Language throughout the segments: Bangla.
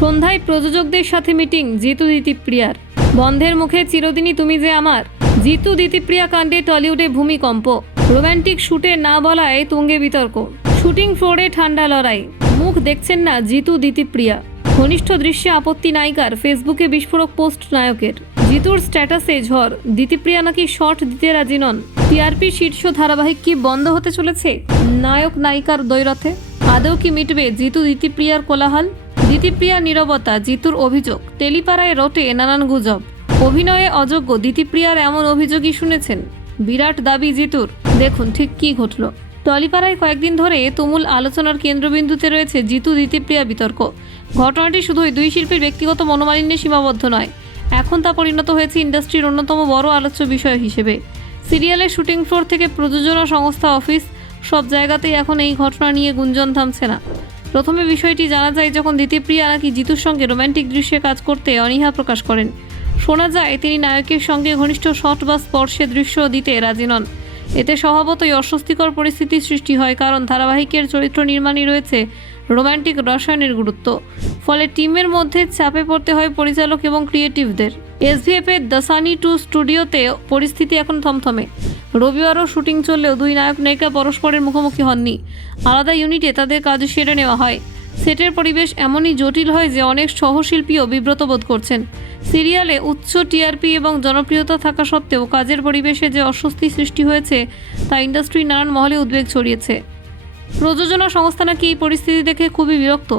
সন্ধ্যায় প্রযোজকদের সাথে মিটিং জিতু দিতিপ্রিয়ার। বন্ধের মুখে চিরদিনই তুমি যে আমার। জিতু দিতিপ্রিয়া কাণ্ডে টলিউডে ভূমিকম্প। রোম্যান্টিক শুটে না বলায় তুঙ্গে বিতর্ক। শুটিং ফ্লোরে ঠান্ডা লড়াই। মুখ দেখছেন না জিতু দিতিপ্রিয়া। ঘনিষ্ঠ দৃশ্যে আপত্তি নায়িকার। ফেসবুকে বিস্ফোরক পোস্ট নায়কের। জিতুর স্ট্যাটাসে ঝড়। দিতিপ্রিয়া নাকি শর্ট দিতে রাজি নন। টিআরপি শীর্ষ ধারাবাহিক কি বন্ধ হতে চলেছে নায়ক নায়িকার দ্বৈরথে? আদৌ কি মিটবে জিতু দিতিপ্রিয়ার কোলাহল? দিতিপ্রিয়ার নীরবতা, জিতুর অভিযোগ। টেলিপাড়ায় রটে নানান গুজব। অভিনয়ে অযোগ্য দিতিপ্রিয়ার এমন অভিযোগই শুনেছেন। বিরাট দাবি জিতুর। দেখুন ঠিক কী ঘটল। টলিপাড়ায় কয়েকদিন ধরে তুমুল আলোচনার কেন্দ্রবিন্দুতে রয়েছে জিতু দিতিপ্রিয়া বিতর্ক। ঘটনাটি শুধুই দুই শিল্পীর ব্যক্তিগত মনোমালিন্যে সীমাবদ্ধ নয়, এখন তা পরিণত হয়েছে ইন্ডাস্ট্রির অন্যতম বড় আলোচ্য বিষয় হিসেবে। সিরিয়ালের শুটিং ফ্লোর থেকে প্রযোজনা সংস্থা, অফিস, সব জায়গাতেই এখন এই ঘটনা নিয়ে গুঞ্জন থামছে না। প্রথমে বিষয়টি জানা যায় যখন দিতিপ্রিয়া নাকি জিতুর সঙ্গে রোম্যান্টিক দৃশ্যে কাজ করতে অনীহা প্রকাশ করেন। শোনা যায় তিনি নায়কের সঙ্গে ঘনিষ্ঠ শট বা স্পর্শের দৃশ্য দিতে রাজি নন। এতে স্বভাবতই অস্বস্তিকর পরিস্থিতির সৃষ্টি হয়, কারণ ধারাবাহিকের চরিত্র নির্মাণই রয়েছে রোম্যান্টিক রসায়নের গুরুত্ব। ফলে টিমের মধ্যে চাপে পড়তে হয় পরিচালক এবং ক্রিয়েটিভদের। এসভিএফের দাসানি 2 স্টুডিওতে পরিস্থিতি এখন থমথমে। রবিবারও শুটিং চললেও দুই নায়ক নায়িকা পরস্পরের মুখোমুখি হননি। আলাদা ইউনিটে তাদের কাজ সেরে নেওয়া হয়। সেটের পরিবেশ এমনই জটিল হয় যে অনেক সহশিল্পীও বিব্রত বোধ করছেন। সিরিয়ালে উচ্চ টিআরপি এবং জনপ্রিয়তা থাকা সত্ত্বেও কাজের পরিবেশে যে অস্বস্তি সৃষ্টি হয়েছে তা ইন্ডাস্ট্রির নানান মহলে উদ্বেগ ছড়িয়েছে। প্রযোজনা সংস্থা নাকি এই পরিস্থিতি দেখে খুবই বিরক্ত।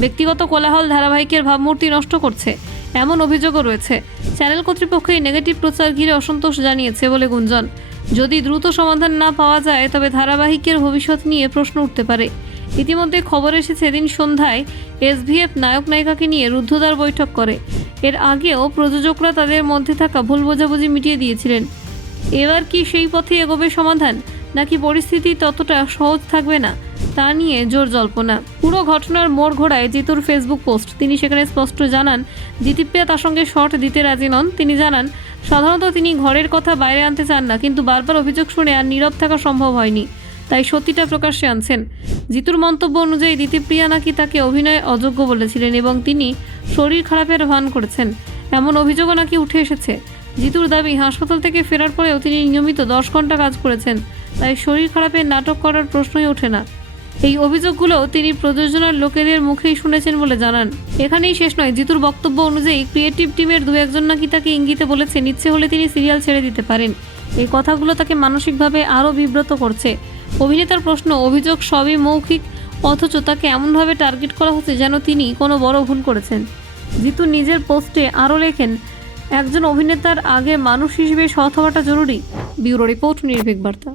ব্যক্তিগত কোলাহল ধারাবাহিকের ভাবমূর্তি নষ্ট করছে, এমন অভিযোগও রয়েছে। চ্যানেল কর্তৃপক্ষ এই নেগেটিভ প্রচার ঘিরে অসন্তোষ জানিয়েছে বলে গুঞ্জন। যদি দ্রুত সমাধান না পাওয়া যায় তবে ধারাবাহিকের ভবিষ্যৎ নিয়ে প্রশ্ন উঠতে পারে। ইতিমধ্যে খবর এসেছে এদিন সন্ধ্যায় এসভিএফ নায়ক নায়িকাকে নিয়ে রুদ্ধদ্বার বৈঠক করে। এর আগেও প্রযোজকরা তাদের মধ্যে থাকা ভুল বোঝাবুঝি মিটিয়ে দিয়েছিলেন। এবার কি সেই পথে এগোবে সমাধান, নাকি পরিস্থিতি ততটা সহজ থাকবে না, তা নিয়ে জোর জল্পনা। পুরো ঘটনার মোড় ঘোরায় জিতুর ফেসবুক পোস্ট। তিনি সেখানে স্পষ্ট জানান দিতিপ্রিয়া তার সঙ্গে শর্ট দিতে রাজি নন। তিনি জানান সাধারণত তিনি ঘরের কথা বাইরে আনতে চান না, কিন্তু বারবার অভিযোগ শুনে আর নীরব থাকা সম্ভব হয়নি, তাই সত্যিটা প্রকাশ্যে আনছেন। জিতুর মন্তব্য অনুযায়ী দিতিপ্রিয়া নাকি তাকে অভিনয়ে অযোগ্য বলেছিলেন এবং তিনি শরীর খারাপের ভান করেছেন, এমন অভিযোগও নাকি উঠে এসেছে। জিতুর দাবি হাসপাতাল থেকে ফেরার পরেও তিনি নিয়মিত 10 ঘন্টা কাজ করেছেন, তাই শরীর খারাপের নাটক করার প্রশ্নই ওঠে না। এই অভিযোগগুলো তিনি প্রযোজনার লোকেদের মুখেই শুনেছেন বলে জানান। এখানেই শেষ নয়। জিতুর বক্তব্য অনুযায়ী ক্রিয়েটিভ টিমের 2-1 নাকি তাকে ইঙ্গিতে বলেছেন ইচ্ছে হলে তিনি সিরিয়াল ছেড়ে দিতে পারেন। এই কথাগুলো তাকে মানসিকভাবে আরও বিব্রত করছে। অভিনেতার প্রশ্ন, অভিযোগ সবই মৌখিক, অথচ তাকে এমনভাবে টার্গেট করা হচ্ছে যেন তিনি কোনো বড় ভুল করেছেন। জিতু নিজের পোস্টে আরও লেখেন, একজন অভিনেতার আগে মানুষ হিসেবে সৎ হওয়াটা জরুরি। ব্যুরো রিপোর্ট, নির্ভীক বার্তা।